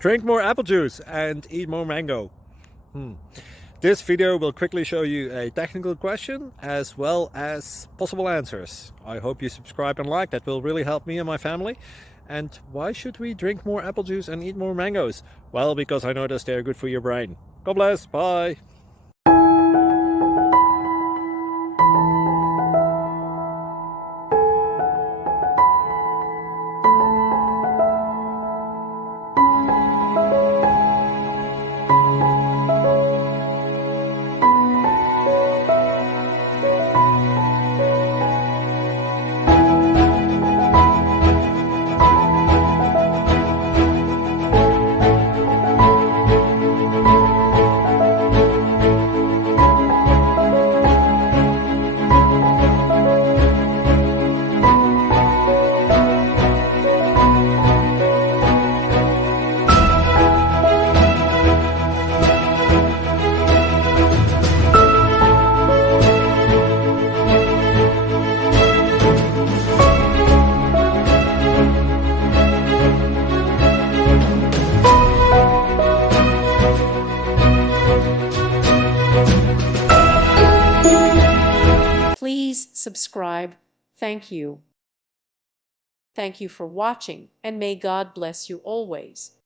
Drink more apple juice and eat more mango. This video will quickly show you a technical question as well as possible answers. I hope you subscribe and like, that will really help me and my family. And why should we drink more apple juice and eat more mangoes? Well, because I noticed they're good for your brain. God bless, bye. Please subscribe. Thank you. Thank you for watching, and may God bless you always.